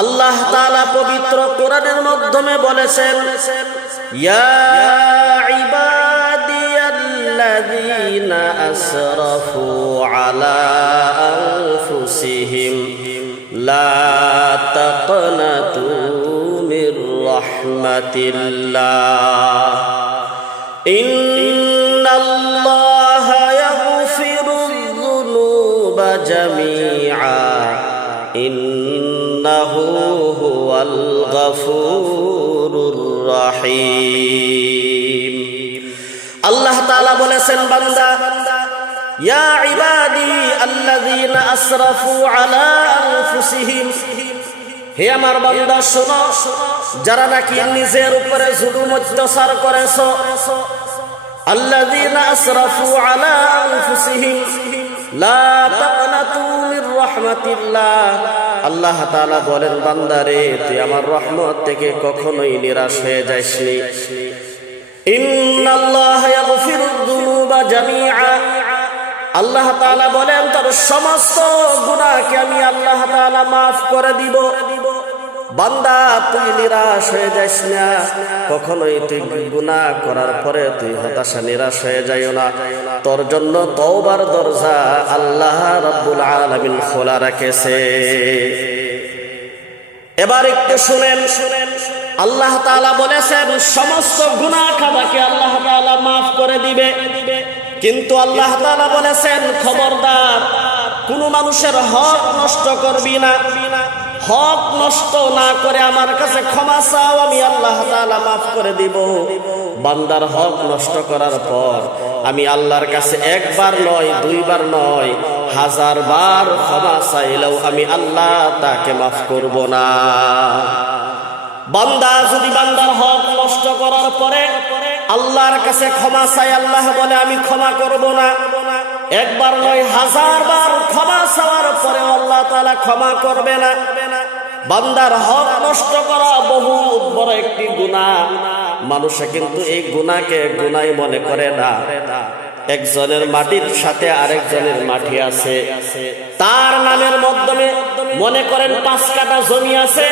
আল্লাহ তাআলা পবিত্র কোরআনের মাধ্যমে বলেছেন, ইয়া ইবাদিয়াল্লাযীনা আসরাফু আলা আনফুসিহিম লা তাকনাতু মির রাহমাতিল্লাহ ইন্নাল্লাহা ইয়াগফিরুয যুনুবা জামিআ ইন্নাহু হুয়াল গফুরুর রহিম। আল্লাহ তাআলা বলেছেন, বান্দা, ইয়া ইবাদি আল্লাযীনা আসরাফু আলা আনফুসিহিম, হে আমার বান্দা শোনো, যারা নাকি নিজের উপরে জুলুম অত্যাচার করেছো, আল্লাযীনা আসরাফু আলা আনফুসিহিম লা তাকনাতু মির রাহমাতিল্লাহ। আল্লাহ তাআলা বলেন, বান্দারে, তুই আমার রহমত থেকে কখনোই নিরাশ হয়ে যাসনি। ইন্নাল্লাহা ইয়াগফিরুয যুনুবা জামিআ, আল্লাহ তাআলা বলেন, তোর সমস্ত গুনাহকে আমি আল্লাহ তাআলা মাফ করে দিব। বান্দা, তুই নিরাশ হয়ে যাস না, কখনোই তুই গুনাহ করার পরে তুই হতাশা নিরাশ হয়ে যাইও না। তোর জন্য তওবার দরজা আল্লাহ রাব্বুল আলামিন খোলা রেখেছে। এবার একটু শুনেন, আল্লাহ তাআলা বলেছেন সমস্ত গুনাহ খাতাকে আল্লাহ তাআলা মাফ করে দিবে, কিন্তু আল্লাহ তাআলা বলেছেন, খবরদার, কোন মানুষের হক নষ্ট করবি না। হক নষ্ট না করে আমার কাছে ক্ষমা চাও, আমি আল্লাহ তাআলা মাফ করে দিব। বান্দার হক নষ্ট করার পর আমি আল্লাহর কাছে একবার নয়, দুইবার নয়, 1000 বার ক্ষমা চাইলেও আমি আল্লাহ তাকে মাফ করব না। বান্দা যদি বান্দার হক নষ্ট করার পরে আল্লাহর কাছে ক্ষমা চাই, আল্লাহ বলে আমি ক্ষমা করব না। একবার নয়, 1000 বার ক্ষমা চাওয়ার পরে আল্লাহ তাআলা ক্ষমা করবে না। বান্দার হক নষ্ট করা বহুত বড় একটি গুনাহ। মানুষে কিন্তু এই গুনাহকে গুনাহ মনে করে না। একজনের মাটির সাথে আরেকজনের মাটি আছে, তার নামের মাধ্যমে মনে করেন 5 কাঠা জমি আছে,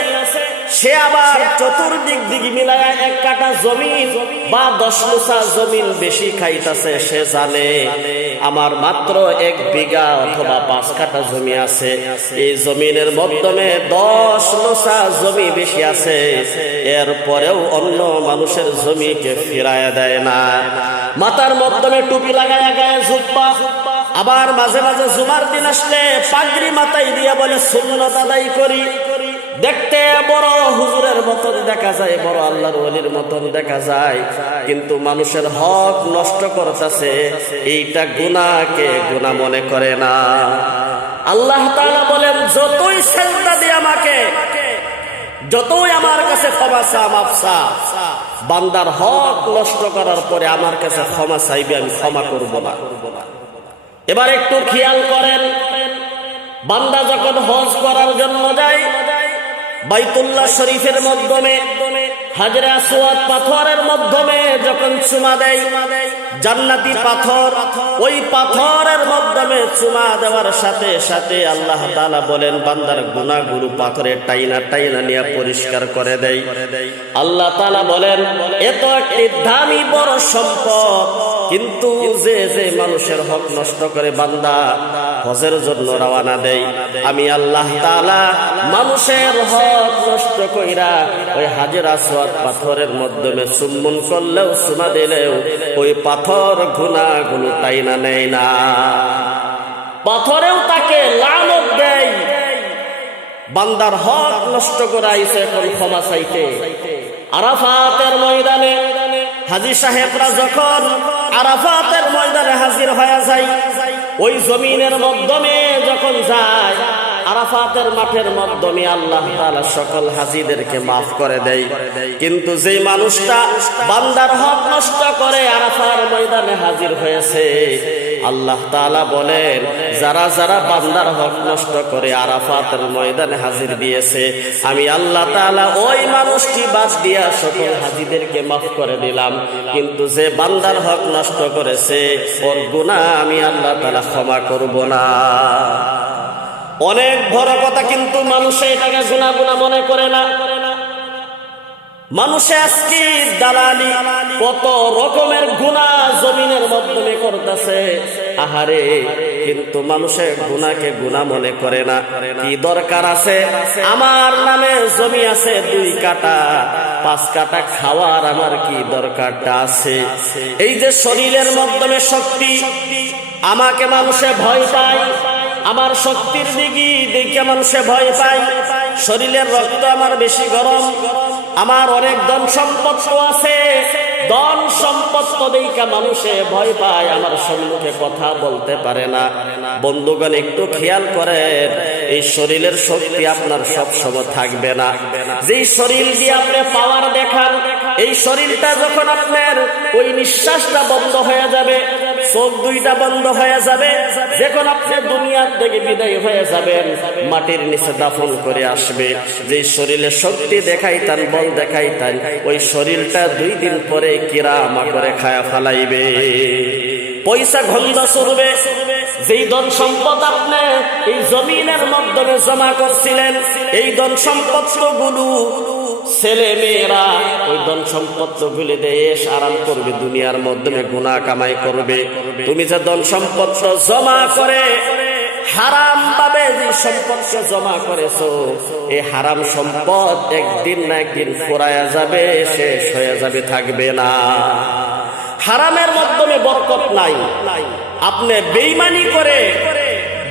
সে আবার চতুর্দিক দিক মিলায়া 1 কাঠা জমিন বা 10 লুসা জমিন বেশি খাইতেছে। সে জানে আমার মাত্র 1 বিঘা অথবা 5 কাঠা জমি আছে, এই জমিনের মাধ্যমে 10 লুসা জমি বেশি আছে, এরপরেও অন্য মানুষের জমিকে ফিরায় দেয় না। মাথার মাধ্যমে টুপি লাগায়া, গায়ে জুব্বা, আবার মাঝে মাঝে জুমার দিন আসলে পাগড়ি মাথায় দিয়ে বলে সুন্নাত আদায় করি। দেখতে বড় হুজুরের মতন দেখা যায়, বড় আল্লাহর ওলির মতন দেখা যায়, কিন্তু মানুষের হক নষ্ট করতেছে। এইটা গুনাহকে গুনাহ মনে করে না। আল্লাহ তাআলা বলেন, যতই সিজদা দিয়ে আমাকে, যতই আমার কাছে ক্ষমা চা, মাফ চা, বান্দার হক নষ্ট করার পরে আমার কাছে ক্ষমা চাইবে, আমি ক্ষমা করব না। এবার একটু খেয়াল করেন, বান্দা যখন হজ করার জন্য যায়, বাইতুল্লাহ শরীফের মাধ্যমে হাজরে আসওয়াদ পাথরের মাধ্যমে যখন চুমা দেয়, জান্নাতি পাথর, ওই পাথরের মাধ্যমে চুমা দেওয়ার সাথে সাথে আল্লাহ তাআলা বলেন, বান্দার গুনাহগুলো পাথরে টাইনা টাইনা নিয়ে পরিষ্কার করে দেয়। আল্লাহ তাআলা বলেন, এত একটি দামি বড় সম্পদ, কিন্তু যে যে মানুষের হক নষ্ট করে বান্দা হজের জন্য রওনা দেয়, আমি আল্লাহ তাআলা মানুষের হক নষ্ট কইরা ওই হাজরে আসওয়াদ পাথরের মাধ্যমে চুম্বন করলেও, চুমা দিলেও ওই পাথর গুনাহগুলো টাইনা নেয় না। পাথরেও তাকে লানত দেয়। বান্দার হক নষ্ট করে আইছে এখন ক্ষমা চাইতে। আরাফাতের ময়দানে হাজী সাহেবরা যখন আরাফাতের ময়দানে হাজির হয়ে যায়, ওই জমিনের মাধ্যমে যখন যায়, আরাফাতের মাঠের মাধ্যমে আল্লাহ তাআলা সকল হাজীদেরকে মাফ করে দেয়। কিন্তু যে মানুষটা বান্দার হক নষ্ট করে আরাফার ময়দানে হাজির হয়েছে, আল্লাহ তাআলা বলেন, যারা যারা বান্দার হক নষ্ট করে আরাফাতের ময়দানে হাজির দিয়েছে, আমি আল্লাহ তাআলা ওই মানুষটি বাদ দিয়া সকল হাজীদেরকে মাফ করে দিলাম। কিন্তু যে বান্দার হক নষ্ট করেছে, ওর গুনাহ আমি আল্লাহ তাআলা ক্ষমা করব না। অনেক বড় কথা, কিন্তু মানুষে এটাকে গুনাহ গুনাহ মনে করে না। মানুষে আজকে দালালি কত রকমের গুনাহ জমিনের মাধ্যমে করতেছে, আহারে, কিন্তু মানুষের গুনাহকে গুনাহ মনে করে না। কি দরকার আছে? আমার নামে জমি আছে 2 কাঠা, 5 কাঠা খাওয়ার আমার কি দরকারটা আছে? এই যে শরীরের মাধ্যমে শক্তি, আমাকে মানুষে ভয় পায়, আমার শক্তির দিকে দেখে মানুষে ভয় পায়। শরীরের রক্ত আমার বেশি গরম, আমার অনেক ধন সম্পদ আছে, ধন সম্পদ দেখে মানুষে ভয় পায়, আমার সম্মুখে কথা বলতে পারে না। বন্ধুগণ, একটু খেয়াল করেন, এই শরীরের শক্তি আপনার সব সময় থাকবে না। যেই শরীর দিয়ে আপনি পাওয়ার দেখান, এই শরীরটা যখন আপনার ওই নিঃশ্বাসটা বন্ধ হয়ে যাবে, চোখ 2টা বন্ধ হয়ে যাবে, যখন আপনি দুনিয়ার থেকে বিদায় হয়ে যাবেন, মাটির নিচে দাফন করে আসবে, যে শরীরে শক্তি দেখাইতেন, বল দেখাইতেন, ওই শরীরটা 2 দিন পরে কিরামা করে খায়া ফালাইবে, পয়সা গন্ধ ছড়বে। যেই ধন সম্পদ আপনি এই জমিনের মাধ্যমে জমা করছিলেন, এই ধন সম্পদ গুলো ছেলে মেয়েরা ওই ধন সম্পদ গুলি দেশ আরাম করবে, দুনিয়ার মাধ্যমে গুনাহ কামাই করবে। তুমি যে ধন সম্পদ জমা করে হারাম ভাবে যে সম্পদকে জমা করেছো, এই হারাম সম্পদ একদিন না একদিন ফুরায়া যাবে, শেষ হয়ে যাবে, থাকবে না। হারামের মাধ্যমে বরকত নাই। আপনি বেঈমানি করে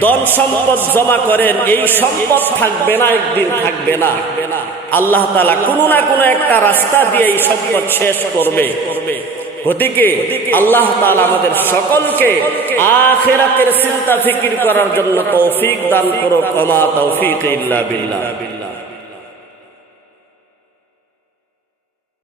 ধন সম্পদ জমা করেন, এই সম্পদ থাকবে না, একদিন থাকবে না। আল্লাহ তাআলা কোনো না কোনো একটা রাস্তা দিয়ে এই সম্পদ শেষ করবে। গতিকে আল্লাহ তাআলা আমাদের সকলকে আখিরাতের চিন্তা ফিকির করার জন্য তৌফিক দান করুক। ওয়া মা তৌফিক ইল্লা বিল্লাহ।